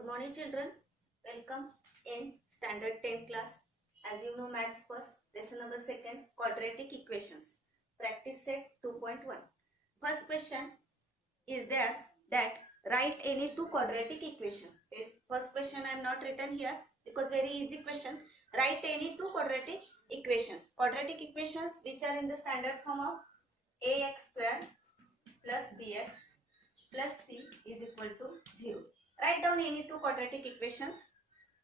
Good morning children. Welcome in standard 10 class. As you know, maths first, lesson number 2, quadratic equations. Practice set 2.1. First question is there that write any two quadratic equation. First question I am not written here because very easy question. Write any two quadratic equations. Quadratic equations which are in the standard form of ax square plus bx plus c is equal to 0. Write down any two quadratic equations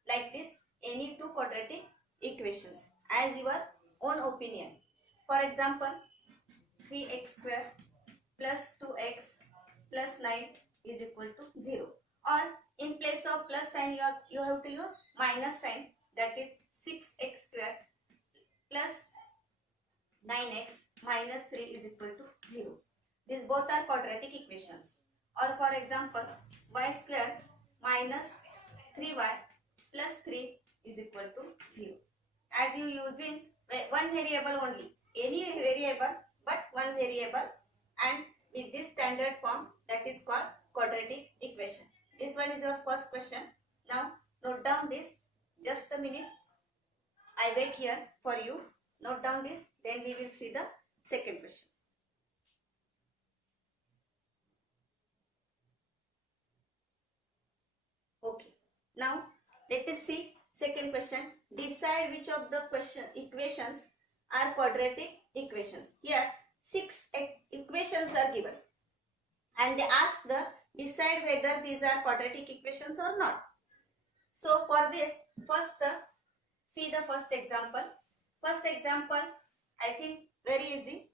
like this, any two quadratic equations as your own opinion. For example, 3x square plus 2x plus 9 is equal to 0. Or in place of plus sign you have to use minus sign, that is 6x square plus 9x minus 3 is equal to 0. These both are quadratic equations. Or for example, y square minus 3y plus 3 is equal to 0. As you using one variable only, any variable but one variable, and with this standard form, that is called quadratic equation. This one is your first question. Now note down this. Just a minute. I wait here for you. Note down this. Then we will see the second question. Okay. Now let us see second question. Decide which of the equations are quadratic equations. Here 6 equations are given and they ask the decide whether these are quadratic equations or not. So for this, first see the first example. First example I think very easy,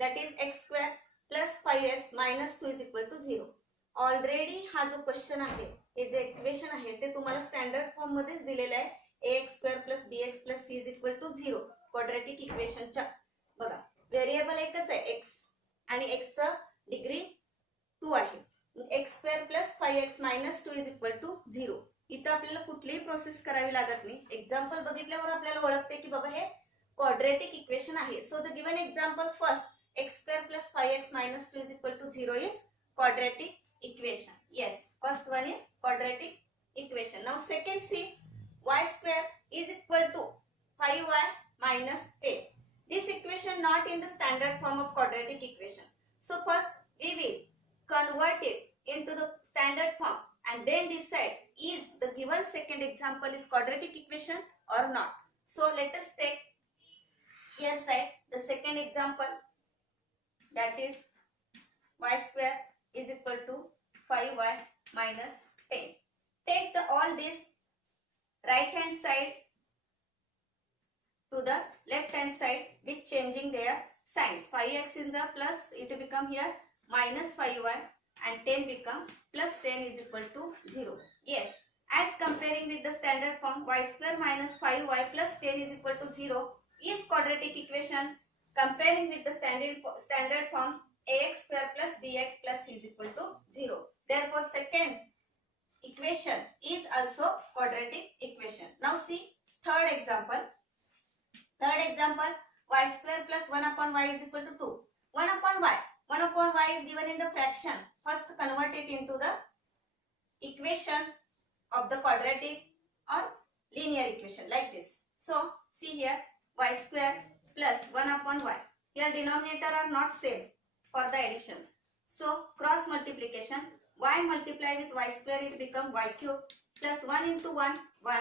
that is x square plus 5x minus 2 is equal to 0. Already हा जो question आहे, हे जे equation आहे ते तुम्हाला standard form मध्येच दिलेलं आहे. ax square plus bx plus c is equal to 0. Quadratic इक्वेशनच्या बघा व्हेरिएबल एकच आहे x आणि x चा डिग्री 2 आहे. x square plus 5x minus 2 is equal to 0. इथं आपल्याला कुठलीही प्रोसेस करावी लागत नाही. एक्झाम्पल बघितल्यावर आपल्याला ओळखते की बाबा हे क्वाड्रॅटिक इक्वेशन आहे. So the given example first x square plus 5x minus 2 is equal to 0 is quadratic equation. Yes, first one is quadratic equation. Now second, see y square is equal to 5y minus 10. This equation not in the standard form of quadratic equation. So first we will convert it into the standard form and then decide is the given second example is quadratic equation or not. So let us take here side the second example, that is y square is equal to 5y minus 10. Take the all this right hand side to the left hand side with changing their signs. 5x in the plus, it will become here minus 5y and 10 become plus 10 is equal to 0. Yes, as comparing with the standard form, y square minus 5y plus 10 is equal to 0 is quadratic equation. Comparing with the standard form, ax square plus bx plus c is equal to 0. Therefore second equation is also quadratic equation. Now see third example. Third example, y square plus 1 upon y is equal to 2. 1 upon y. 1 upon y is given in the fraction. First convert it into the equation of the quadratic or linear equation like this. So see here y square plus 1 upon y. Here denominator are not same for the addition. So cross multiplication, y multiply with y square, it become y cube plus 1 into 1, 1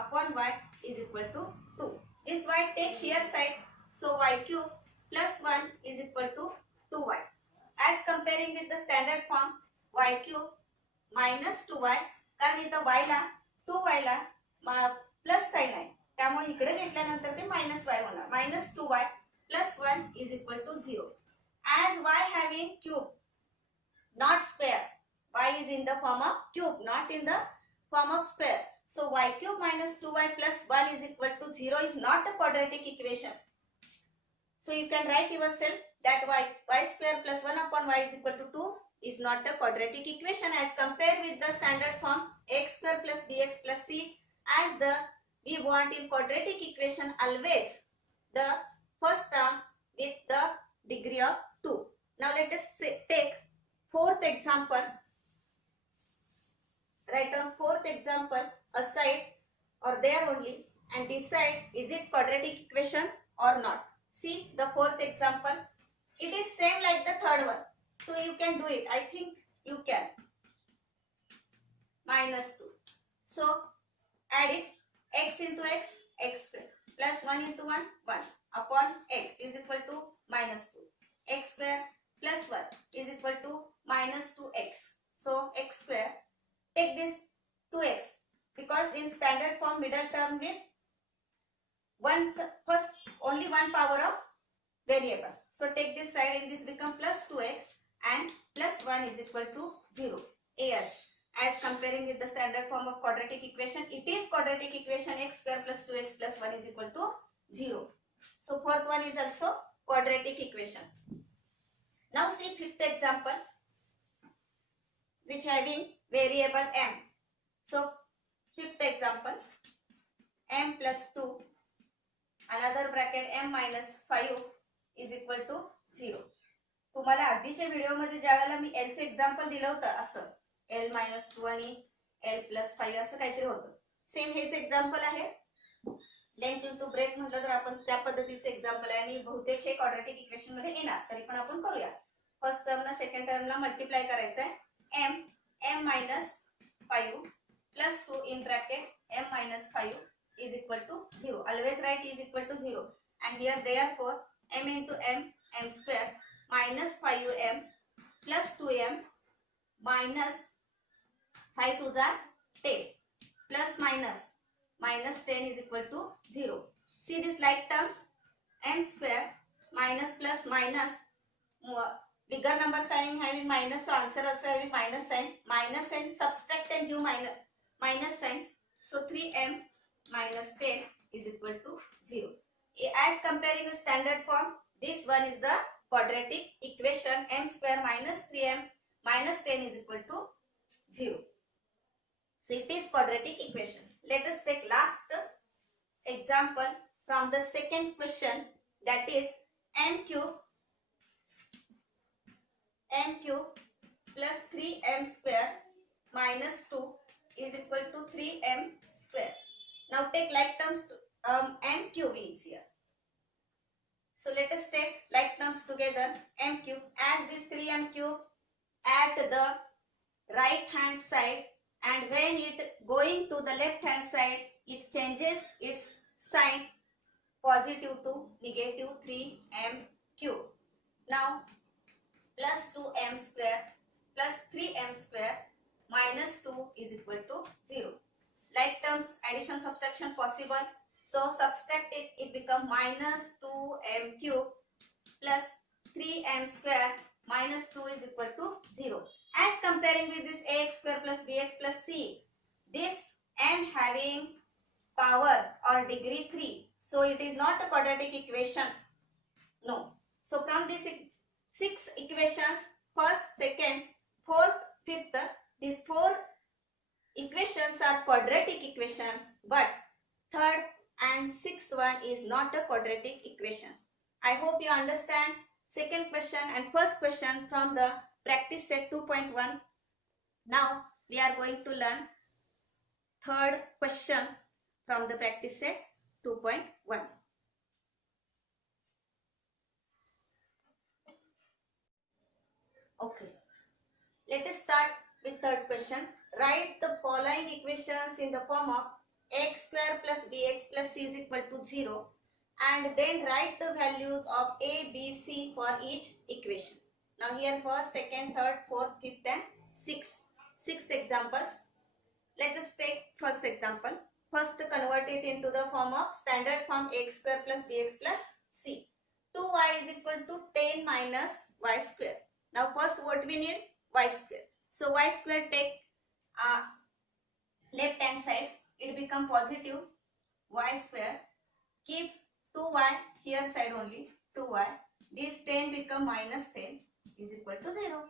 upon y is equal to 2. This y take here side, so y cube plus 1 is equal to 2y. As comparing with the standard form, y cube minus 2y, कारण इथं y ला 2y ला plus sign आहे त्यामुळे इकडे घेतल्यानंतर ते minus y होणार. Minus 2y plus 1 is equal to 0. As y having cube not square, y is in the form of cube not in the form of square, so y cube minus 2y plus 1 is equal to 0 is not a quadratic equation. So you can write yourself that y square plus 1 upon y is equal to 2 is not a quadratic equation as compared with the standard form x square plus bx plus c. As the we want in quadratic equation always the first term with the degree of 2. Now let us take fourth example. write on fourth example a side or there only and decide is it quadratic equation or not. See the fourth example. It is same like the third one. So you can do it. I think you can. Minus 2. So add it. X into x, x square. Plus 1 into 1, 1. Upon x is equal to minus 2. X square plus 1 is equal to minus 2x. So x square. Take this 2x. Because in standard form middle term with first only one power of variable. So take this side and this become plus 2x and plus 1 is equal to 0. As comparing with the standard form of quadratic equation, it is quadratic equation x square plus 2x plus 1 is equal to 0. So fourth one is also quadratic equation. Now see fifth example which having variable m. So fifth example, m plus 2 another bracket m minus 5 is equal to 0. तुम्हाला आधीच्या video मध्ये ज्यावेळेला मी l चे example दिलं होतं असं l minus 2 आणि l plus 5 असं काहीतरी होतं. सेम हेच एक्झाम्पल आहे. लेंथ इंटू ब्रेथ म्हटलं तर आपण त्या पद्धतीचे एक्झाम्पल आहे आणि बहुतेक हे क्वाड्रॅटिक इक्वेशन मध्ये येणार. तरी पण आपण करूया. फर्स्ट टर्मला सेकंड टर्मला मल्टिप्लाय करायचं आहे. m minus 5 plus 2 in bracket m minus 5 is equal to 0. Always write is equal to 0. And here therefore m into m square minus 5m plus 2m minus 5 to the 10 plus minus 10 is equal to 0. See this like terms, m square minus plus minus, bigger number sign having minus, so answer also having minus sign, subtract and give minus sign, so 3m minus 10 is equal to 0. As comparing the standard form, this one is the quadratic equation, m square minus 3m minus 10 is equal to 0. So it is quadratic equation. Let us take last example from the second question, that is m cube plus 3m square minus 2 is equal to 3m square. Now take like terms, m cube is here. So let us take like terms together, m cube, as this 3m cube at the right hand side, and when it going to the left hand side, it changes its sign positive to negative 3m cube. Now plus 2m square plus 3m square minus 2 is equal to 0. Like terms, addition subtraction possible. So subtract it, it become minus 2m cube plus 3m square minus 2 is equal to 0. As comparing with this ax square plus bx plus c, this m having power or degree 3. So it is not a quadratic equation. No. So from these 6 equations, first, second, fourth, fifth, these 4 equations are quadratic equation, but third and sixth one is not a quadratic equation. I hope you understand second question and first question from the practice set 2.1. Now we are going to learn third question from the practice set 2.1. Okay, let us start with third question. Write the following equations in the form of x square plus bx plus c is equal to 0, and then write the values of a, b, c for each equation. Now here first, second, third, fourth, fifth and six examples. Let us take first example. First convert it into the form of standard form x square plus bx plus c. 2y is equal to 10 minus y square. Now first what we need? Y square. So y square take left hand side, it become positive y square. Keep 2y here side only, 2y. This 10 become minus 10 is equal to 0.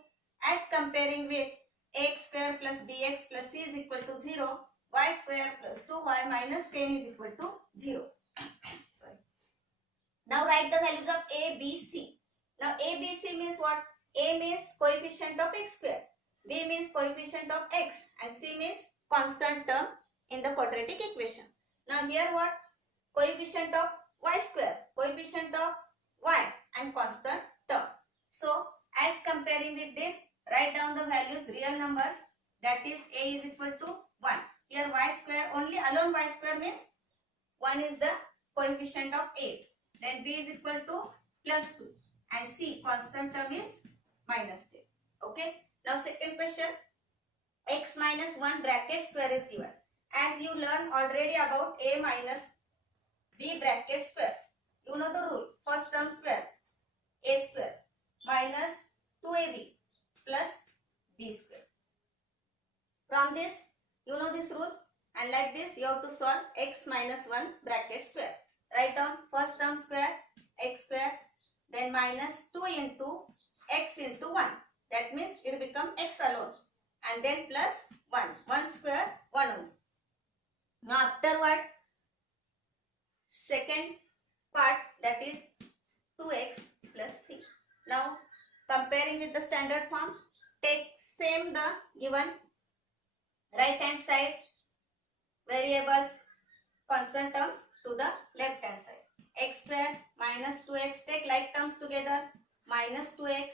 As comparing with x square plus bx plus c is equal to 0, y square plus 2y minus 10 is equal to 0. Sorry. Now write the values of a, b, c. Now a, b, c means what? A means coefficient of x square, b means coefficient of x, and c means constant term in the quadratic equation. Now here what? Coefficient of y square, coefficient of y and constant term. So as comparing with this, write down the values, real numbers, that is a is equal to 1. Here y square, only alone y square means 1 is the coefficient of a. Then b is equal to plus 2 and c constant term is minus 10. Okay. Now second question, x minus 1 bracket square is given. As you learned already about a minus b bracket square, you know the rule. First term square, a square minus 2ab plus b square. From this, you know this rule, and like this you have to solve x minus 1 bracket square. Write down first term square, x square, then minus 2 into x into 1. That means it become x alone, and then plus 1. 1 square, 1 only. Now afterward, second part, that is 2x plus 3. Now comparing with the standard form, take same the given right hand side variables, constant terms to the left hand side. X square minus 2x, take like terms together, minus 2x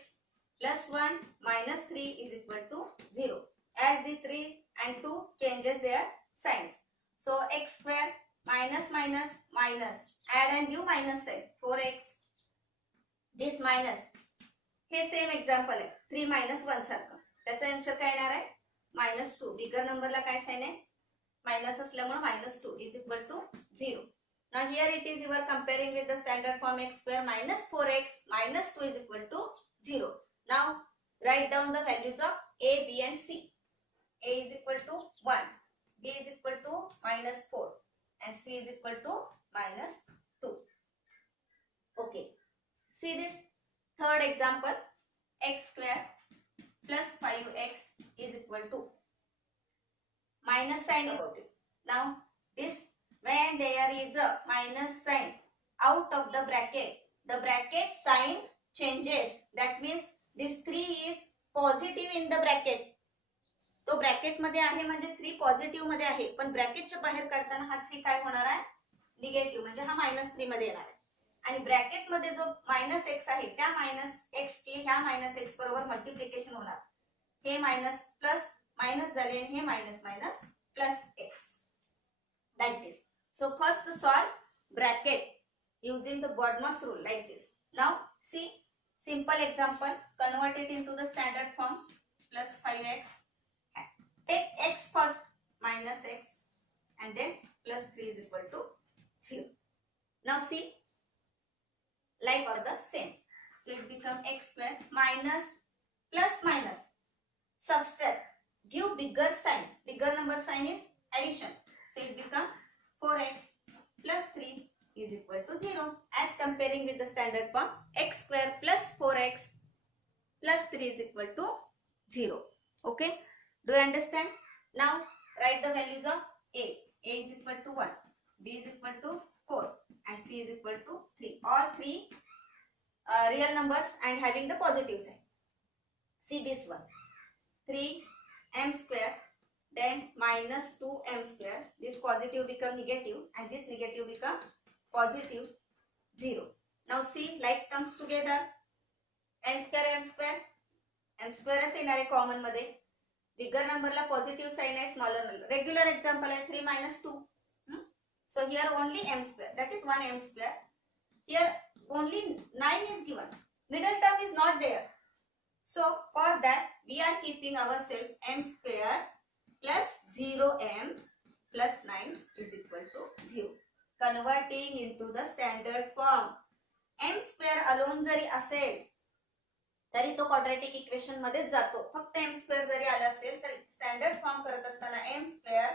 plus 1 minus 3 is equal to 0. As the 3 and 2 changes their signs. So x square minus minus minus, add and give minus sign, 4x, this minus, हे same example आहे 3 minus 1 सारखं. त्याचा answer काय येणार आहे minus 2. बिगर नंबरला काय sign आहे मायनस असल्यामुळे minus 2 is equal to 0. Now here it is you are comparing with the standard form x square minus 4x minus 2 is equal to 0. Now write down the values of a, b and c. A is equal to 1, b is equal to minus 4 and c is equal to minus 2. Okay. See this third example, x square plus 5x is equal to minus sign about it. Now this, when there is a minus sign out of the bracket sign changes. That means this 3 is positive in the bracket. तो bracket मध्ये आहे म्हणजे 3 positive मध्ये आहे, पण ब्रॅकेटच्या बाहेर काढताना हा 3 काय होणार आहे निगेटिव्ह, म्हणजे हा -3 मध्ये येणार आहे. आणि ब्रॅकेट मध्ये जो -x आहे त्या -x ची ह्या -x बरोबर मल्टिप्लिकेशन होणार. हे मायनस प्लस मायनस झाले आणि हे minus minus plus x, like this. So first solve bracket using the BODMAS rule like this. Now see simple example, convert it into the standard form, plus 5x. Take x first, minus x, and then plus 3 is equal to 0. Now see, like or the same. So it become x square minus plus minus. Subtract. Give bigger sign. Bigger number sign is addition. So it become 4x plus 3 is equal to 0. As comparing with the standard form, x square plus 4x plus 3 is equal to 0. Okay. Do you understand? Now write the values of a. A is equal to 1, b is equal to 4 and c is equal to 3. All three real numbers and having the positive sign. See this one, 3m square, then minus 2m square. This positive become negative and this negative become positive 0. Now see like terms together, m square च येणार आहे common मध्ये. बिगर नंबरला positive sign आहे, smaller number. Regular example आहे 3 minus 2. So here only m square, that is 1m square. Here only 9 is given. Middle term is not there. So for that we are keeping ourselves m square plus 0m plus 9 is equal to 0. Converting into the standard form. m square alone जरी असेल तरी तो quadratic equation मध्ये जातो. फक्त m square जरी आला असेल तरी standard form करत असताना m square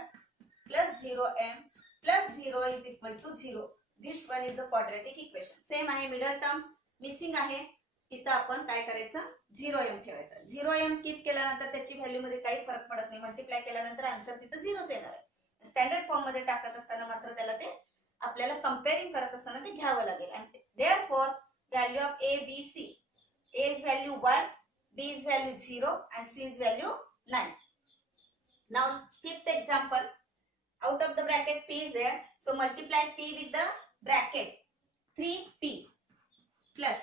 plus 0m plus 0 is equal to 0. This one is the quadratic equation. Same आहे, मिडल टर्म मिसिंग आहे, तिथं आपण काय करायचं 0m ठेवायचं. 0m कीप केल्यानंतर त्याची व्हॅल्यू मध्ये काही फरक पडत नाही. मल्टिप्लाय केल्यानंतर आन्सर तिथं 0च येणार आहे. स्टँडर्ड फॉर्म मध्ये टाकत असताना मात्र त्याला ते आपल्याला कंपेअरिंग करत असताना ते घ्यावं लागेल. आणि therefore value of a b c, a is value 1, b is value 0 and c is value 9. Now fifth example, out of the bracket p is there, so multiply p with the bracket. 3p plus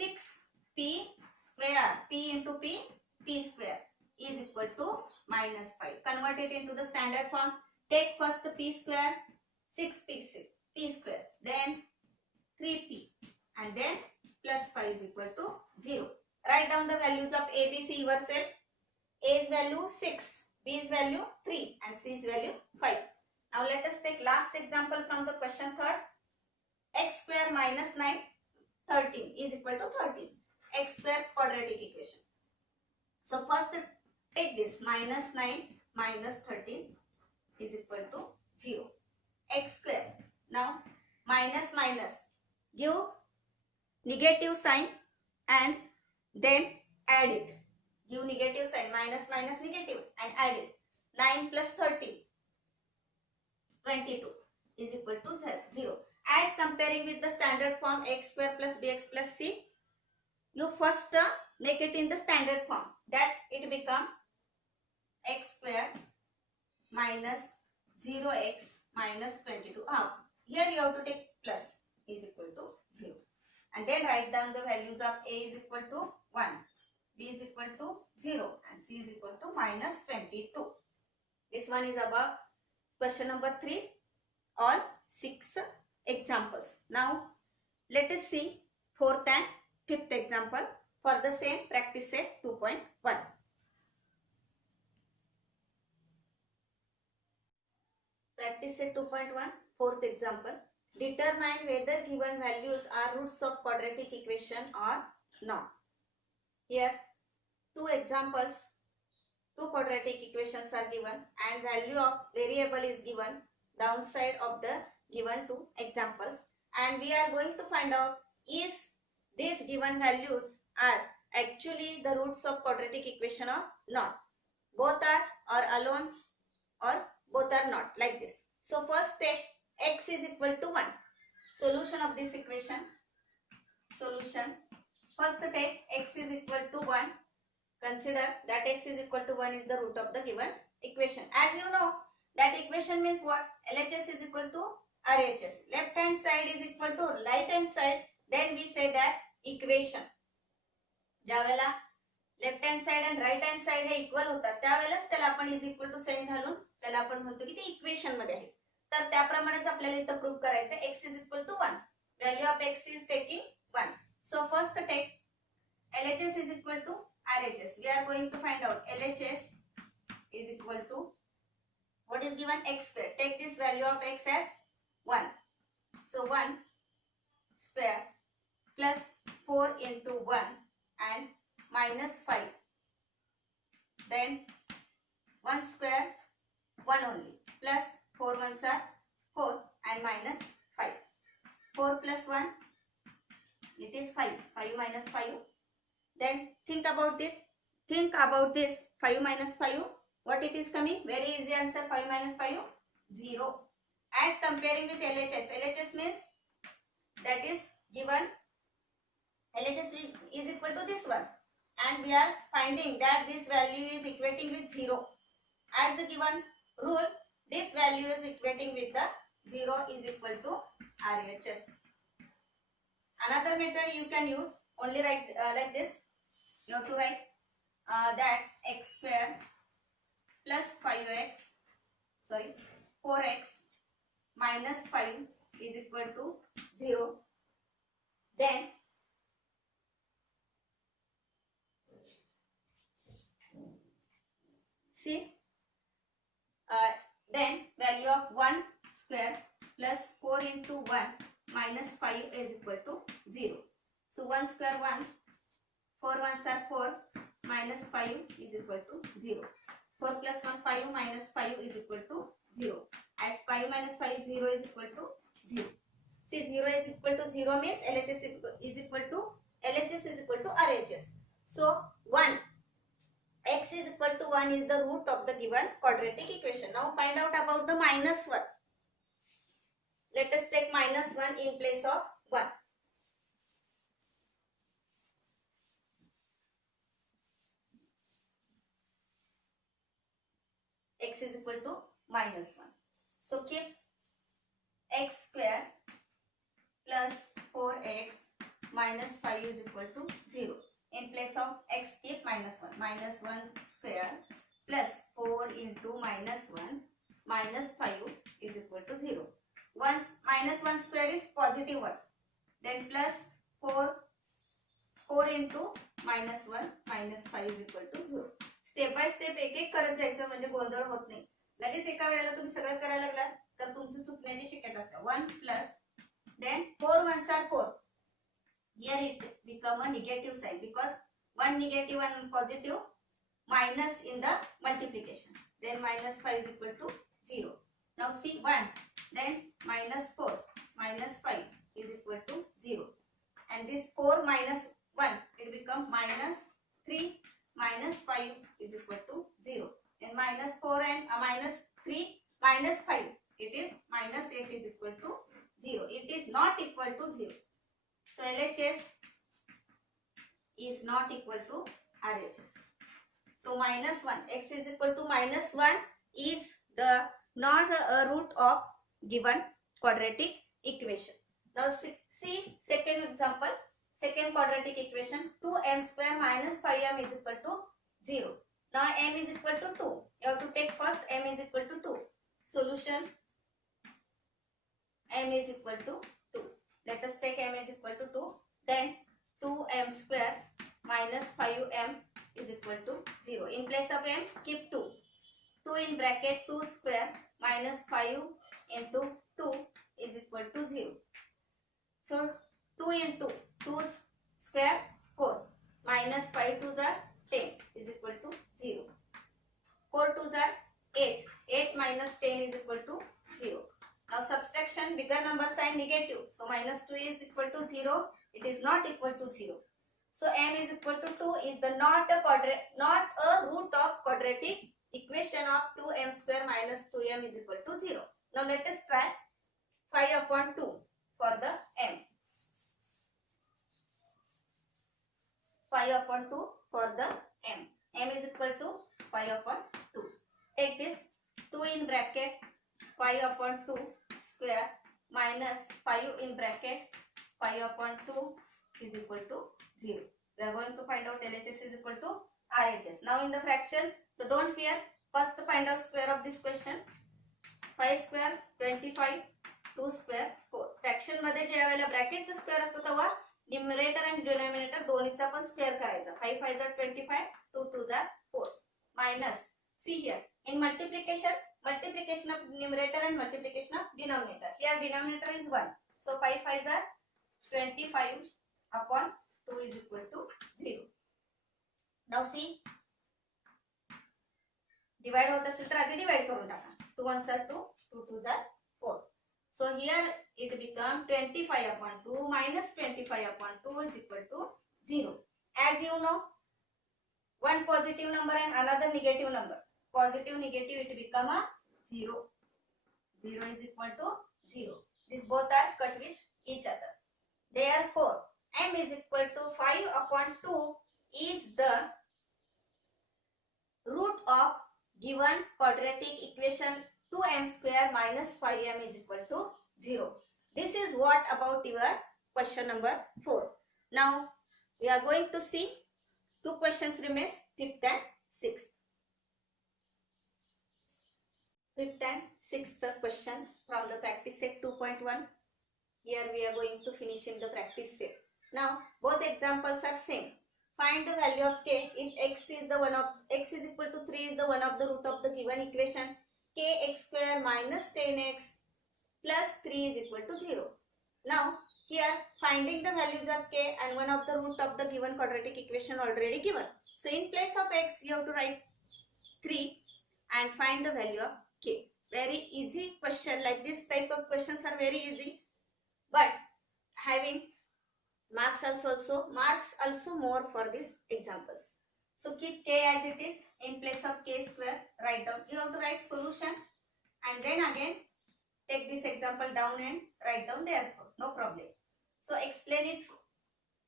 6p square, p into p square is equal to minus 5. Convert it into the standard form. Take first p square, 6p square, then 3p, and then plus 5 is equal to 0. Write down the values of a, b, c yourself. A's value 6, b's value 3, and c's value 5. Now let us take last example from the question third. X square minus 9, 13 is equal to 13. X square quadratic equation. So first take this, minus 9 minus 13 is equal to 0. X square. Now minus minus, give negative sign and then add it. Give negative sign, minus minus negative, and add it. 9 plus 13, 22 is equal to 0. As comparing with the standard form x square plus bx plus c, you first make it in the standard form. That it become x square minus 0x minus 22. Here you have to take plus is equal to 0. And then write down the values of a is equal to 1, b is equal to 0, and c is equal to minus 22. This one is about question number 3. All 6 examples. Now let us see fourth and fifth example for the same practice set 2.1. Practice set 2.1, fourth example. Determine whether given values are roots of quadratic equation or not. Here two examples, two quadratic equations are given and value of variable is given downside of the given two examples, and we are going to find out is these given values are actually the roots of quadratic equation or not. Both are or alone or both are not, like this. So first take x is equal to 1. Solution of this equation. Solution. First take x is equal to 1. Consider that x is equal to 1 is the root of the given equation. As you know, that equation means what? LHS is equal to RHS. Left hand side is equal to right hand side. Then we say that equation. ज्यावेळेला left hand side आणि right hand side हे equal होतात त्यावेळेलाच त्याला आपण is equal to sign घालून त्याला आपण म्हणतो की ते इक्वेशन मध्ये आहे. तर त्याप्रमाणेच आपल्याला इथं प्रूव्ह करायचं x is equal to 1. Value of x is taking 1. So first take LHS is equal to RHS. We are going to find out LHS is equal to what is given x square. Take this value of x as 1. So 1 square plus 4 into 1 and minus 5. Then 1 square 1 only plus 4 ones are 4 and minus 5. 4 plus 1 it is 5. 5 minus 5. Then think about it. Think about this 5 minus 5. What it is coming? Very easy answer. 5 minus 5 0. As comparing with LHS. LHS means that is given. LHS is equal to this one. And we are finding that this value is equating with 0. As the given rule, this value is equating with the 0 is equal to RHS. Another method you can use. Only write like this. You have to write that x square plus 4x minus 5 is equal to 0. Then see, then value of 1 square plus 4 into 1 minus 5 is equal to 0. So 1 square 1, 4 ones are 4, minus 5 is equal to 0. 4 plus 1 5 minus 5 is equal to 0. As 5 minus 5 0 is equal to 0. See, 0 is equal to 0 means LHS is equal to RHS. So 1 x is equal to 1 is the root of the given quadratic equation. Now find out about the minus 1. Let us take minus 1 in place of 1. x is equal to -1. So keep x square plus 4x minus 5 is equal to 0. In place of x keep -1. -1 square plus 4 into -1 minus 5 is equal to 0. Once -1 square is positive 1. Then plus 4 into -1 minus 5 is equal to 0. Step by step एक एक करत जायचं म्हणजे गोंधळ होत नाही. लगेच एका वेळेला तुम्ही सगळं करायला लागलात तर तुमचं चुकण्याची शक्यता असते. 1 plus then 4 ones are 4. Here it become a negative sign because one negative and positive minus in the multiplication. Then -5 is equal to 0. Now see 1. Then -4 minus 5 is equal to 0. And this 4 minus 1 it become -3 minus 5 is equal to 0. Then -4 and -3 minus 5 it is -8 is equal to 0. It is not equal to 0. So LHS is not equal to RHS. So -1 x is equal to -1 is the not a root of given quadratic equation. Now see second example, second quadratic equation. 2m square minus 5m is equal to 0. Now m is equal to 2. You have to take first m is equal to 2. Solution m is equal to 2. Let us take m is equal to 2. Then 2m square minus 5m is equal to 0. In place of m, keep 2. 2 in bracket 2 square minus 5 into 2 is equal to 0. So 2 into 2 square 4 minus 5 2s are 10 is equal to 0. 4 2s are 8. 8 minus 10 is equal to 0. Now subtraction, bigger number sign negative. So -2 is equal to 0. It is not equal to 0. So m is equal to 2 is the not a root of quadratic equation of 2m square minus 2m is equal to 0. Now let us try 5 upon 2 for the m. 5 upon 2 for the m. M is equal to 5 upon 2. Take this 2 in bracket 5 upon 2 square minus 5 in bracket 5 upon 2 is equal to 0. We are going to find out LHS is equal to RHS. Now in the fraction, so don't fear. First find out square of this question. 5 square 25, 2 square 4. Fraction मध्ये ज्या वेळेला bracket चा square असतो तेव्हा numerator आणि denominator दोन्हीचा पण square करायचा. 5 5 are 25, 2 2s are 4. Minus, see here in multiplication of numerator and multiplication of denominator. Here denominator is 1. So 5 5s are 25 upon 2 is equal to 0. Now see, divide होत असेल तर आधी डिवाइड करून टाका. 2 1s are 2, 2 2s are 4. So here it become 25 upon 2 minus 25 upon 2 is equal to 0. As you know, one positive number and another negative number. Positive negative it become a 0. 0 is equal to 0. These both are cut with each other. Therefore, m is equal to 5 upon 2 is the root of given quadratic equation 2m square minus 5m is equal to 0. This is what about your question number 4. Now we are going to see two questions remains, 5th and 6th. 5th and 6th question from the practice set 2.1. Here we are going to finish in the practice set. Now both examples are same. Find the value of k if x is equal to 3 is the one of the root of the given equation kx square minus 10x plus 3 is equal to 0. Now here finding the values of k and one of the root of the given quadratic equation already given. So in place of x you have to write 3 and find the value of k. Very easy question. Like this type of questions are very easy, but having marks also more for these examples. So keep k as it is. In place of k square write down, you have to write solution and then again take this example down and write down therefore, no problem. So explain it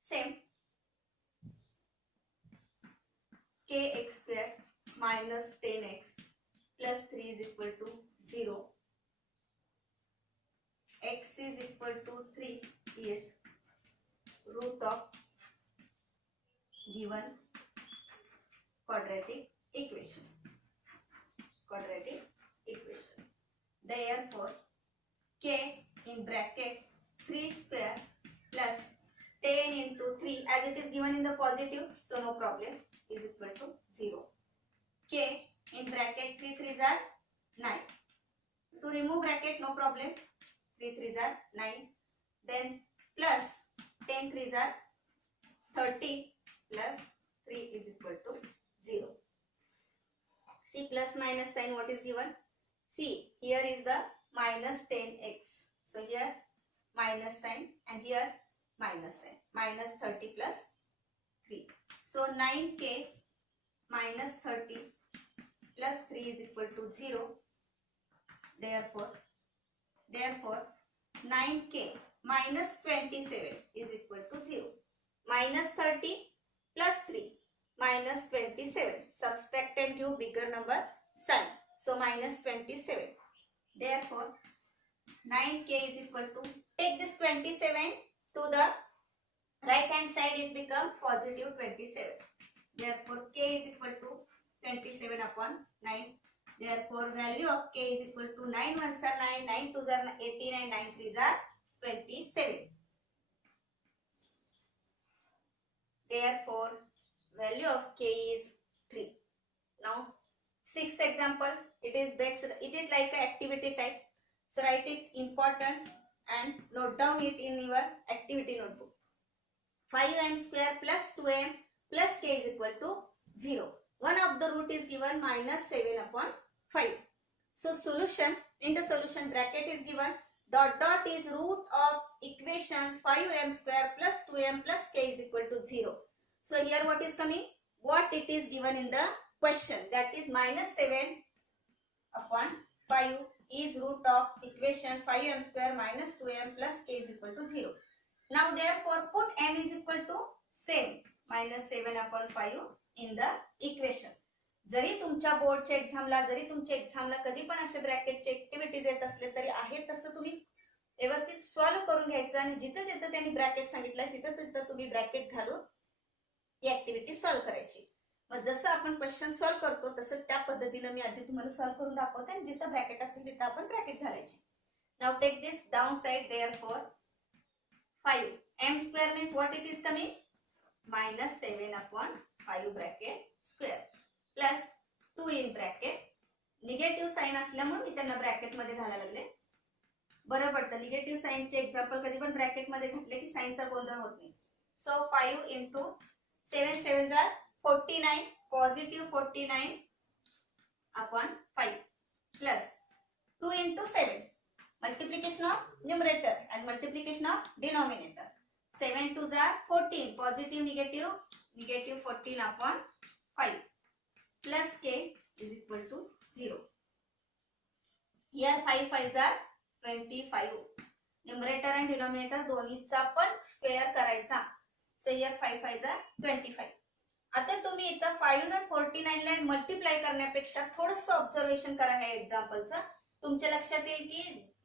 same. Kx square minus 10x plus 3 is equal to 0. X is equal to 3 is root of given quadratic equation. Therefore, k in bracket 3 square plus 10 into 3, as it is given in the positive, so no problem, is equal to 0. K in bracket 3 3s are 9. To remove bracket, no problem, 3 3s are 9. Then plus 10 3s are 30 plus 3 is equal to 0. See, plus minus sign what is given? See, here is the minus 10x. So here minus sign and here minus sign. Minus 30 plus 3. So 9k minus 30 plus 3 is equal to 0. Therefore 9k minus 27 is equal to 0. Minus 30 plus 3 minus 27. Subtract and give bigger number sign. So minus 27. Therefore 9k is equal to, take this 27 to the right hand side, it becomes positive 27. Therefore k is equal to 27 upon 9. Therefore value of k is equal to 9 ones are 9, 9 twos are 18 and 9 threes are 27. Therefore value of k is 3. Now sixth example, it is like an activity type. So write it important and note down it in your activity notebook. 5m square plus 2m plus k is equal to 0. One of the root is given minus 7 upon 5. So solution, in the solution bracket is given, dot dot is root of equation 5m square plus 2m plus k is equal to 0. So here what is coming? What it is given in the question, that is minus 7 upon 5 is root of equation 5m square minus 2m plus k is equal to 0. Now therefore put m is equal to same minus 7 upon 5 in the equation. जरी तुमच्या बोर्डच्या एक्झामला, जरी तुमच्या एक्झामला कधी पण अशा ब्रॅकेटचे activities येत असले तरी आहे तसं तुम्ही व्यवस्थित सॉल्व्ह करून घ्यायचं आणि जिथं जिथं त्यांनी ब्रॅकेट सांगितलं तिथं तिथं तुम्ही ब्रॅकेट घालून ती ऍक्टिव्हिटी सॉल्व्ह करायची. मग जसं आपण क्वेश्चन सॉल्व्ह करतो तसं त्या पद्धतीने मी आधी तुम्हाला सॉल्व्ह करून दाखवते आणि जिथं ब्रॅकेट असेल तिथं आपण ब्रॅकेट घालायची. Now take this down side. Therefore 5 m square means what it is coming? minus 7 upon 5 bracket square plus 2 in bracket. Negative sign असल्यामुळे मी त्यांना ब्रॅकेट मध्ये घालायला लागले. बरं पडतं, निगेटिव्ह साइनचे एक्झाम्पल कधी पण ब्रॅकेट मध्ये घातले की साइनचा गोंधळ होत नाही. सो 5 into 7 7 are 49, positive 49 upon 5 plus 2 into 7, multiplication of numerator and multiplication of denominator. 7 2s are 14, positive negative 14 upon 5 plus k is equal to 0. Here 5 5s are 25. Numerator and denominator दोन्हीचा पण स्क्वेअर करायचा. So here 5 5s are 25. आता तुम्ही इथं 5 ने 49 ला multiply करण्यापेक्षा थोडंसं observation करा ह्या एक्झाम्पलचं. तुमच्या लक्षात येईल की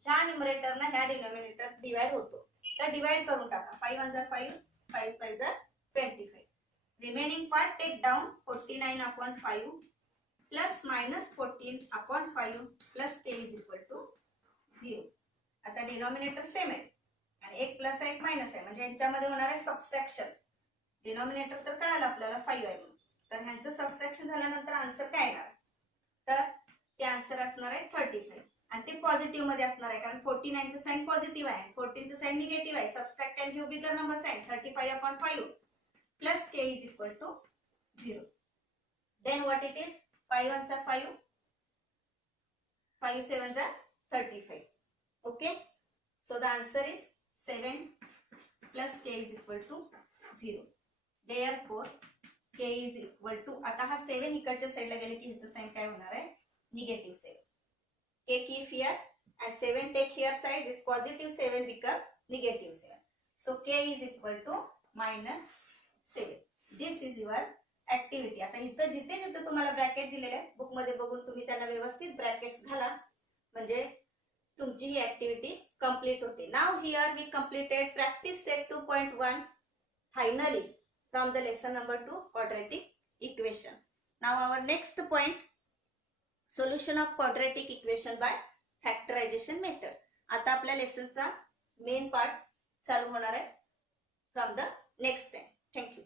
ह्या न्यूमरेटरना ह्या डिनॉमिनेटर डिवाइड होतो, तर डिवाइड करून टाका. 5 1s are 5, 5 5s are 25. Remaining part take down 49 upon 5 plus minus 14 upon 5 plus k is equal to 0. आता डिनॉमिनेटर सेम आहे आणि एक प्लस आहे एक मायनस आहे, म्हणजे यांच्यामध्ये होणार आहे सबस्ट्रॅक्शन. डिनॉमिनेटर तर कळालं आपल्याला 5 आहे, तर ह्यांचं सबस्ट्रॅक्शन झाल्यानंतर आन्सर काय येणार? तर ते आन्सर असणार आहे 35 आणि ते पॉझिटिव्ह मध्ये असणार आहे, कारण 49 चं साइन पॉझिटिव्ह आहे, 14 चं साइन निगेटिव्ह आहे. Subtract and give bigger number sign. 35 upon 5 plus k is equal to 0. Then what it is? 5 1s are 5, 5 7s are 35. Okay, so the answer is 7 plus k is equal to 0. Therefore k is equal to, आता हा 7 इकडच्या साइडला गेले की ह्याचं sign काय होणार आहे? Negative 7. k keep here and 7 take here side, this positive 7 become negative 7. So k is equal to minus 7. This is your activity. आता इथं जिथे जिथे तुम्हाला ब्रॅकेट दिलेले आहेत बुक मध्ये बघून तुम्ही त्यांना व्यवस्थित ब्रॅकेट्स घाला, म्हणजे तुमची ही ऍक्टिव्हिटी कंप्लीट होते. Now here we completed practice set 2.1 finally from the lesson number 2 quadratic equation. Now our next point, solution of quadratic equation by factorization method. आता आपल्या लेसनचा मेन पार्ट चालू होणार आहे from the next time. Thank you.